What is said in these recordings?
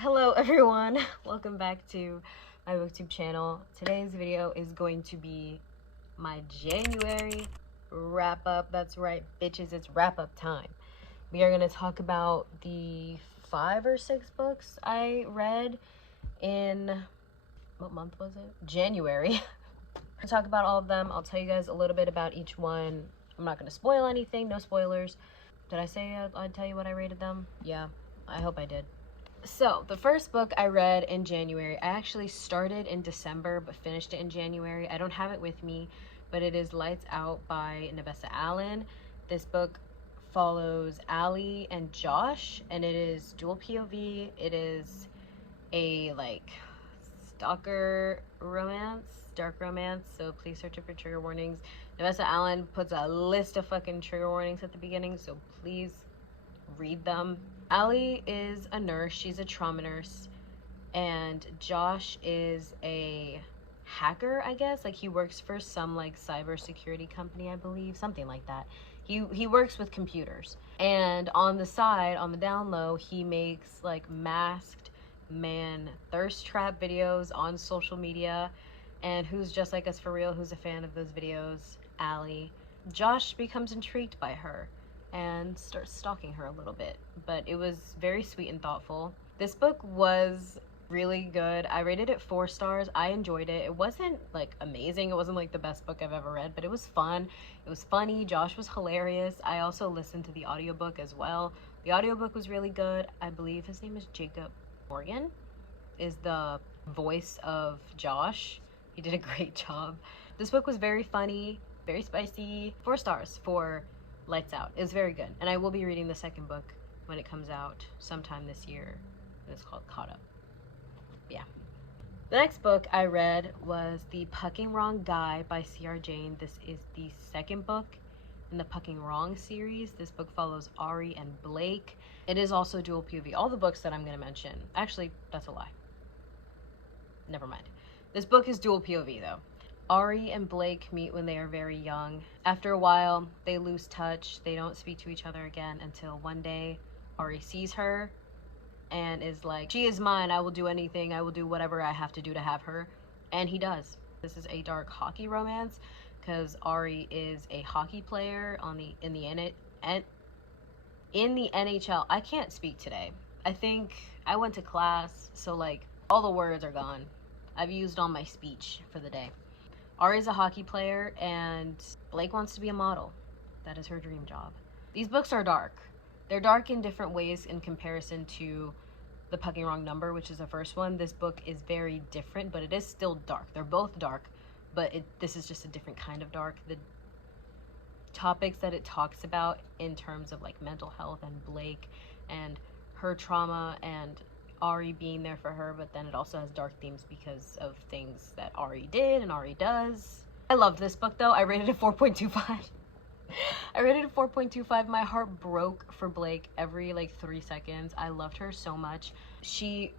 Hello everyone, welcome back to my booktube channel. Today's video is going to be my January wrap up. That's right bitches, it's wrap up time. We are going to talk about the 5 or 6 books I read in, what month was it? January. I'll talk about all of them. I'll tell you guys a little bit about each one. I'm not going to spoil anything, no spoilers. Did I say I'd tell you what I rated them? Yeah, I hope I did. So, the first book I read in January, I actually started in December but finished it in January. I don't have it with me, but it is Lights Out by Nabessa Allen. This book follows Allie and Josh, and it is dual POV. It is a, stalker romance, dark romance, so please search it for trigger warnings. Nabessa Allen puts a list of fucking trigger warnings at the beginning, so please read them. Allie is a nurse, she's a trauma nurse, and Josh is a hacker, I guess. Like, he works for some cybersecurity company, I believe, something like that. He works with computers, and on the side, on the down low, he makes masked man thirst trap videos on social media. And who's just like us for real, who's a fan of those videos? Allie. Josh becomes intrigued by her and starts stalking her a little bit, but it was very sweet and thoughtful. This book was really good. I rated it 4 stars. I enjoyed it. It wasn't amazing. It wasn't the best book I've ever read, but it was fun. It was funny. Josh was hilarious. I also listened to the audiobook as well. The audiobook was really good. I believe his name is Jacob Morgan, is the voice of Josh. He did a great job. This book was very funny, very spicy. 4 stars for Lights Out. It was very good, and I will be reading the second book when it comes out sometime this year, and it's called Caught Up. Yeah. The next book I read was The Pucking Wrong Guy by C.R. Jane. This is the second book in the Pucking Wrong series. This book follows Ari and Blake. It is also dual POV. All the books that I'm going to mention, actually, that's a lie. Never mind. This book is dual POV though. Ari and Blake meet when they are very young. After a while, they lose touch. They don't speak to each other again until one day Ari sees her and is like, she is mine. I will do anything. I will do whatever I have to do to have her. And he does. This is a dark hockey romance because Ari is a hockey player in the NHL. I can't speak today. I think I went to class, so all the words are gone. I've used all my speech for the day. Ari's a hockey player, and Blake wants to be a model. That is her dream job. These books are dark. They're dark in different ways in comparison to The Pucking Wrong Number, which is the first one. This book is very different, but it is still dark. They're both dark, but this is just a different kind of dark. The topics that it talks about in terms of mental health and Blake and her trauma and Ari being there for her, but then it also has dark themes because of things that Ari did and Ari does. I loved this book though. I rated it 4.25. I rated it 4.25. My heart broke for Blake every 3 seconds. I loved her so much. She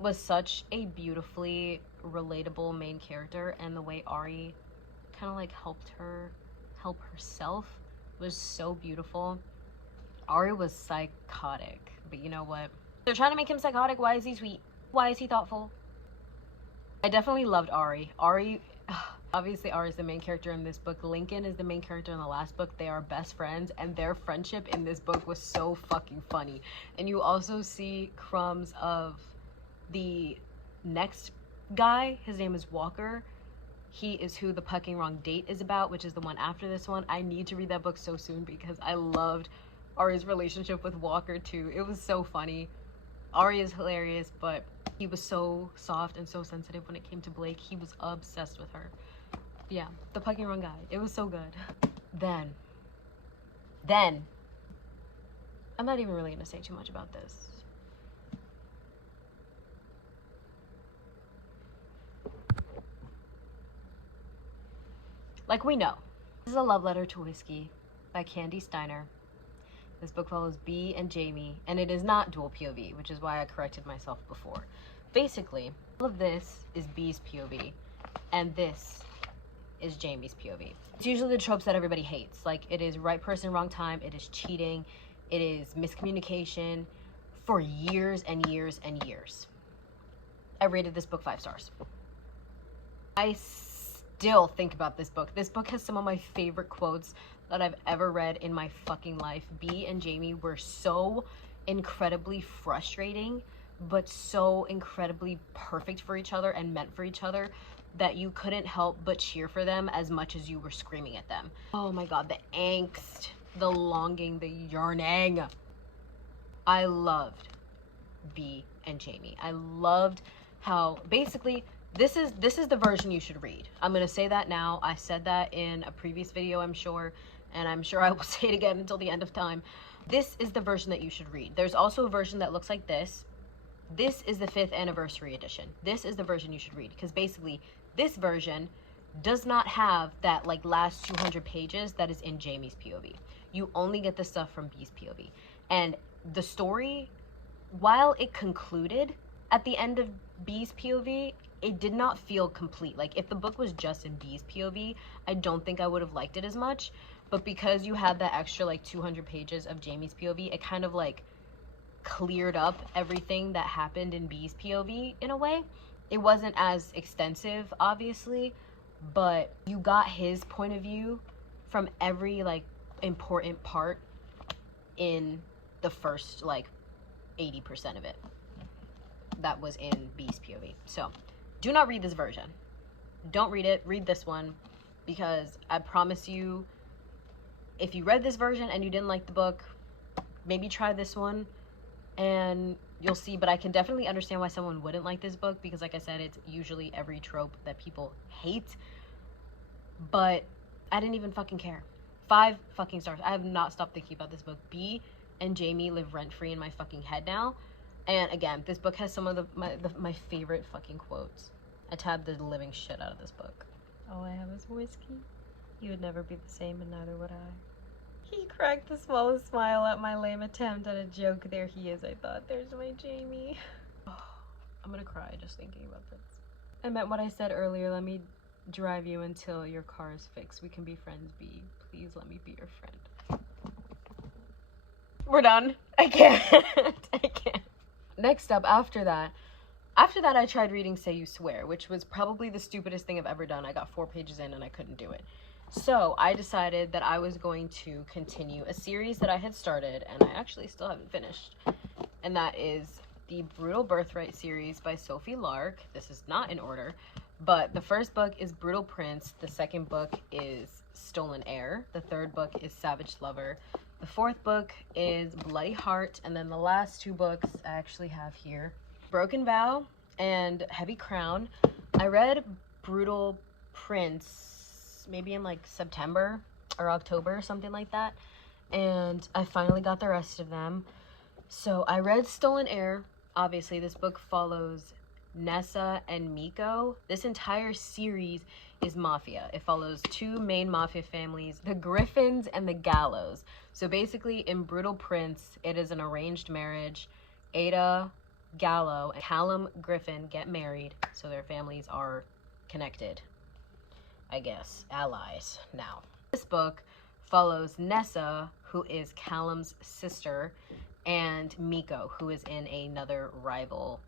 was such a beautifully relatable main character, and the way Ari kind of helped her help herself was so beautiful. Ari was psychotic, but you know what? They're trying to make him psychotic. Why is he sweet? Why is he thoughtful? I definitely loved Ari. Obviously Ari is the main character in this book. Lincoln is the main character in the last book. They are best friends, and their friendship in this book was so fucking funny. And you also see crumbs of the next guy. His name is Walker. He is who The Pucking Wrong Date is about, which is the one after this one. I need to read that book so soon because I loved Ari's relationship with Walker too. It was so funny. Ari is hilarious, but he was so soft and so sensitive when it came to Blake. He was obsessed with her. Yeah, The Pucking Wrong Guy. It was so good. Then, I'm not even really going to say too much about this. Like we know, this is A Love Letter to Whiskey by Candy Steiner. This book follows Bee and Jamie, and it is not dual POV, which is why I corrected myself before. Basically, all of this is Bee's POV, and this is Jamie's POV. It's usually the tropes that everybody hates. It is right person, wrong time, it is cheating, it is miscommunication, for years and years and years. I rated this book 5 stars. I still think about this book. This book has some of my favorite quotes that I've ever read in my fucking life. Bee and Jamie were so incredibly frustrating, but so incredibly perfect for each other and meant for each other that you couldn't help but cheer for them as much as you were screaming at them. Oh my god, the angst, the longing, the yearning. I loved Bee and Jamie. I loved how basically this is the version you should read. I'm gonna say that now. I said that in a previous video, I'm sure, and I'm sure I will say it again until the end of time. This is the version that you should read. There's also a version that looks like this. This is the 5th anniversary edition. This is the version you should read, because basically this version does not have that like last 200 pages that is in Jamie's POV. You only get the stuff from Bee's POV. And the story, while it concluded at the end of Bee's POV, it did not feel complete. Like if the book was just in Bee's POV, I don't think I would have liked it as much. But because you had that extra like 200 pages of Jamie's POV, it kind of like cleared up everything that happened in Bee's POV in a way. It wasn't as extensive, obviously, but you got his point of view from every like important part in the first like 80% of it that was in Bee's POV. So do not read this version. Don't read it. Read this one, because I promise you, if you read this version and you didn't like the book, maybe try this one and you'll see. But I can definitely understand why someone wouldn't like this book, because like I said, it's usually every trope that people hate. But I didn't even fucking care. 5 fucking stars. I have not stopped thinking about this book. Bee and Jamie live rent-free in my fucking head now. And again, this book has some of my favorite fucking quotes. I tabbed the living shit out of this book. All I have is whiskey. You would never be the same, and neither would I. He cracked the smallest smile at my lame attempt at a joke. There he is, I thought. There's my Jamie. Oh, I'm gonna cry just thinking about this. I meant what I said earlier. Let me drive you until your car is fixed. We can be friends, Bee. Please let me be your friend. We're done. I can't. I can't. Next up, after that, I tried reading Say You Swear, which was probably the stupidest thing I've ever done. I got 4 pages in and I couldn't do it. So I decided that I was going to continue a series that I had started, and I actually still haven't finished. And that is the Brutal Birthright series by Sophie Lark. This is not in order, but the first book is Brutal Prince. The second book is Stolen Heir. The third book is Savage Lover. The fourth book is Bloody Heart. And then the last 2 books I actually have here, Broken Vow and Heavy Crown. I read Brutal Prince maybe in like September or October, something like that, and I finally got the rest of them. So I read Stolen Heir. Obviously this book follows Nessa and Miko. This entire series is mafia. It follows 2 main mafia families, the Griffins and the Gallows. So basically in Brutal Prince, it is an arranged marriage. Ada Gallo and Callum Griffin get married, so their families are connected, I guess, allies now. This book follows Nessa, who is Callum's sister, and Miko, who is in another rival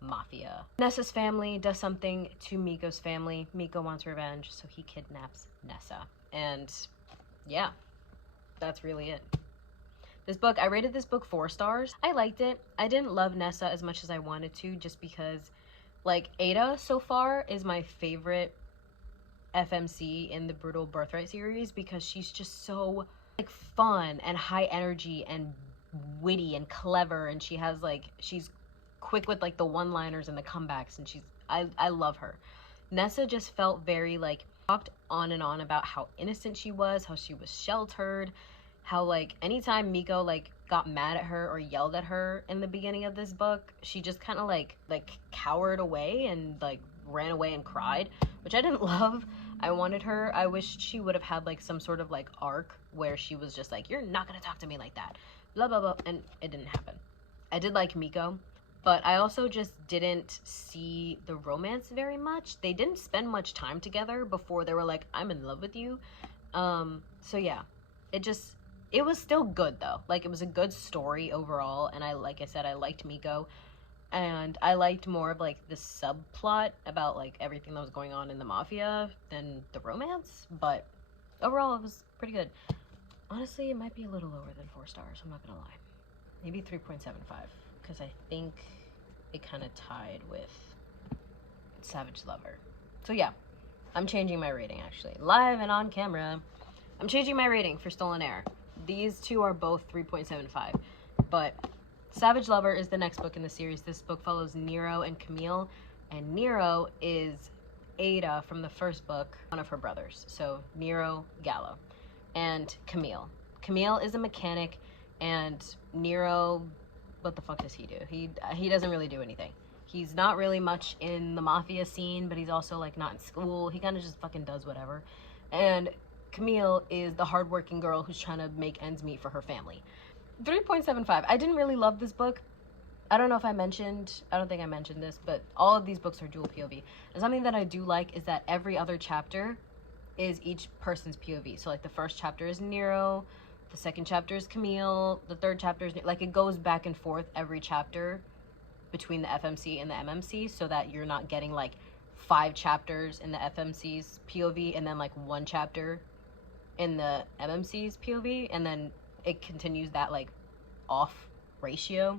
mafia. Nessa's family does something to Miko's family. Miko wants revenge, so he kidnaps Nessa. And yeah, that's really it. This book, I rated this book 4 stars. I liked it. I didn't love Nessa as much as I wanted to, just because, like, Ada so far is my favorite FMC in the Brutal Birthright series, because she's just so like fun and high energy and witty and clever, and she has like, she's quick with like the one-liners and the comebacks, and I love her. Nessa just felt very like, talked on and on about how innocent she was, how she was sheltered, how like anytime Miko like got mad at her or yelled at her in the beginning of this book, she just kind of like cowered away and like ran away and cried, which I didn't love. I wanted her, I wished she would have had like some sort of like arc where she was just like, you're not gonna talk to me like that, blah blah blah, and it didn't happen. I did like Miko, but I also just didn't see the romance very much. They didn't spend much time together before they were like, I'm in love with you. So yeah, it just, It was still good though. Like, it was a good story overall, and like I said, I liked Miko, and I liked more of like the subplot about like everything that was going on in the mafia than the romance, but overall it was pretty good. Honestly, it might be a little lower than 4 stars, I'm not gonna lie. Maybe 3.75, because I think it kind of tied with Savage Lover. So yeah, I'm changing my rating actually. Live and on camera. I'm changing my rating for Stolen Heir. These two are both 3.75, but Savage Lover is the next book in the series. This book follows Nero and Camille, and Nero is Ada from the first book, one of her brothers. So Nero, Gallo, and Camille. Camille is a mechanic, and Nero, what the fuck does he do? He doesn't really do anything. He's not really much in the mafia scene, but he's also like not in school. He kind of just fucking does whatever. And Camille is the hardworking girl who's trying to make ends meet for her family. 3.75. I didn't really love this book. I don't think I mentioned this, but all of these books are dual POV. And something that I do like is that every other chapter is each person's POV. So like the first chapter is Nero, the second chapter is Camille, the third chapter is, like, it goes back and forth every chapter between the FMC and the MMC, so that you're not getting like 5 chapters in the FMC's POV and then like 1 chapter in the MMC's POV, and then it continues that like off ratio.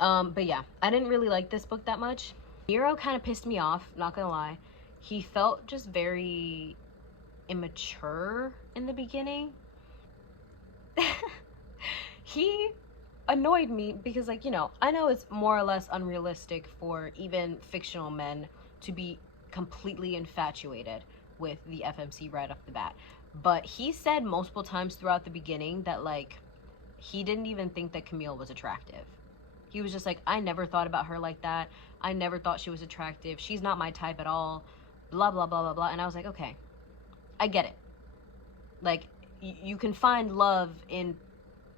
But yeah, I didn't really like this book that much. Nero kind of pissed me off, not gonna lie. He felt just very immature in the beginning. He annoyed me because, like, you know, I know it's more or less unrealistic for even fictional men to be completely infatuated with the FMC right off the bat. But he said multiple times throughout the beginning that, like, he didn't even think that Camille was attractive. He was just like, I never thought about her like that. I never thought she was attractive. She's not my type at all. Blah, blah, blah, blah, blah. And I was like, okay, I get it. Like, you can find love in,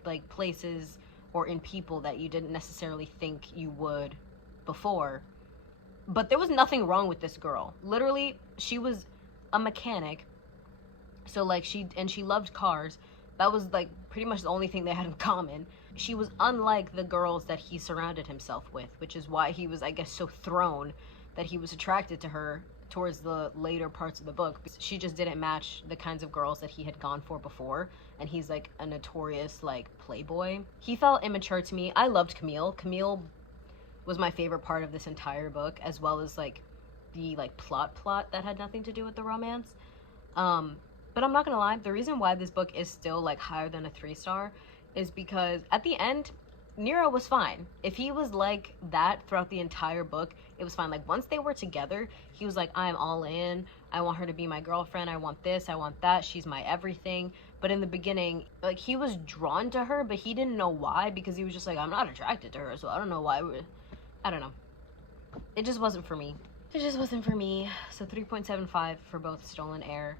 like, places or in people that you didn't necessarily think you would before. But there was nothing wrong with this girl. Literally, she was a mechanic. So, like, she loved cars. That was, like, pretty much the only thing they had in common. She was unlike the girls that he surrounded himself with, which is why he was, I guess, so thrown that he was attracted to her towards the later parts of the book. She just didn't match the kinds of girls that he had gone for before, and he's like a notorious like playboy. He felt immature to me. I loved Camille. Camille was my favorite part of this entire book, as well as like the like plot that had nothing to do with the romance. But I'm not gonna lie, the reason why this book is still like higher than a 3-star is because at the end, Nero was fine. If he was like that throughout the entire book, it was fine. Like, once they were together, he was like, I'm all in. I want her to be my girlfriend. I want this. I want that. She's my everything. But in the beginning, like, he was drawn to her, but he didn't know why, because he was just like, I'm not attracted to her, so I don't know why. I don't know. It just wasn't for me. It just wasn't for me. So 3.75 for both Stolen Heir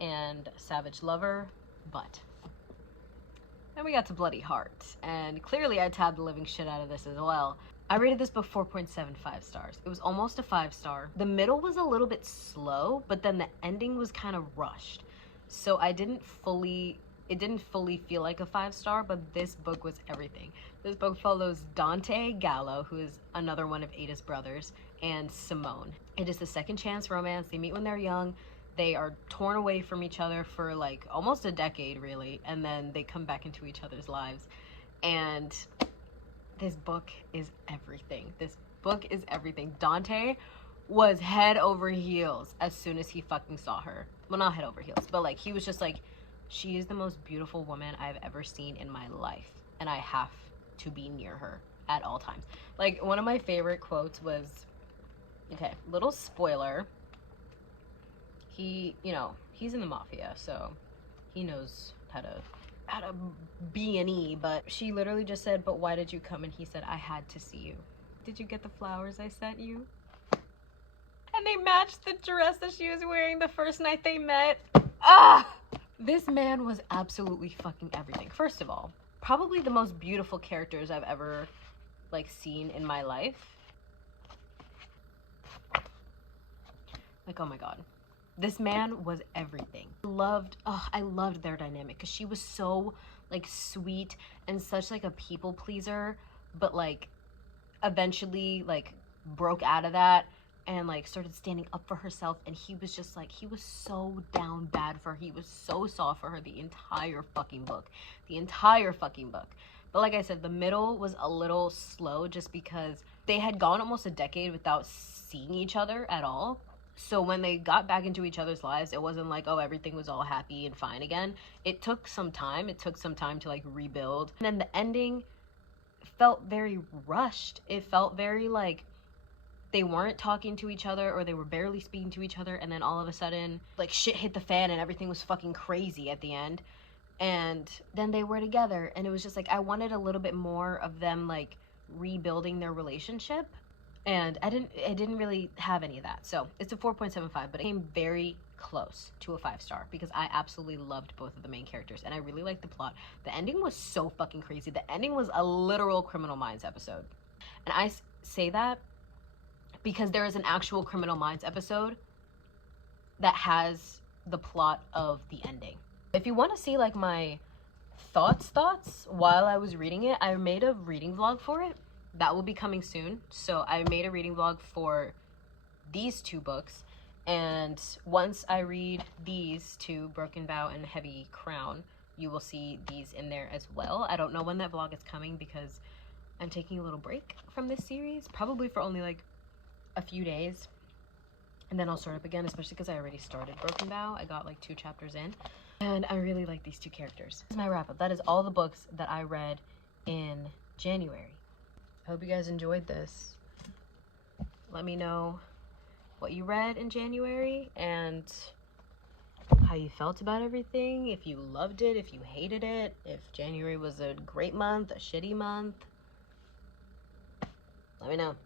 and Savage Lover, but... Then we got to Bloody Heart, and clearly I tabbed the living shit out of this as well. I rated this book 4.75 stars. It was almost a 5-star. The middle was a little bit slow, but then the ending was kind of rushed. So it didn't fully feel like a 5-star, but this book was everything. This book follows Dante Gallo, who is another one of Ada's brothers, and Simone. It is the second chance romance. They meet when they're young. They are torn away from each other for like almost a decade, really, and then they come back into each other's lives. And this book is everything. This book is everything. Dante was head over heels as soon as he fucking saw her. Well, not head over heels, but like he was just like, she is the most beautiful woman I've ever seen in my life, and I have to be near her at all times. Like, one of my favorite quotes was, okay, little spoiler, he, you know, he's in the mafia, so he knows how to be an E, but she literally just said, but why did you come? And he said, I had to see you. Did you get the flowers I sent you? And they matched the dress that she was wearing the first night they met. Ah! This man was absolutely fucking everything. First of all, probably the most beautiful characters I've ever, like, seen in my life. Like, oh my god. This man was everything. I loved their dynamic because she was so like sweet and such like a people pleaser, but like eventually like broke out of that and like started standing up for herself, and he was just like, he was so down bad for her. He was so soft for her the entire fucking book. But like I said, the middle was a little slow just because they had gone almost a decade without seeing each other at all. So when they got back into each other's lives, it wasn't like, oh, everything was all happy and fine again. It took some time to like rebuild. And then the ending felt very rushed. It felt very like they weren't talking to each other, or they were barely speaking to each other, and then all of a sudden like shit hit the fan and everything was fucking crazy at the end. And then they were together, and it was just like I wanted a little bit more of them like rebuilding their relationship, and I didn't really have any of that. So it's a 4.75, but it came very close to a 5-star because I absolutely loved both of the main characters and I really liked the plot. The ending was so fucking crazy. The ending was a literal Criminal Minds episode, and I say that because there is an actual Criminal Minds episode that has the plot of the ending. If you want to see like my thoughts while I was reading it, I made a reading vlog for it. That will be coming soon. So I made a reading vlog for these two books, and once I read these two, Broken Vow and Heavy Crown, you will see these in there as well. I don't know when that vlog is coming because I'm taking a little break from this series, probably for only like a few days, and then I'll start up again, especially because I already started Broken Vow. I got like 2 chapters in, and I really like these 2 characters. This is my wrap up. That is all the books that I read in January. I hope you guys enjoyed this. Let me know what you read in January and how you felt about everything. If you loved it, if you hated it, if January was a great month, a shitty month. Let me know.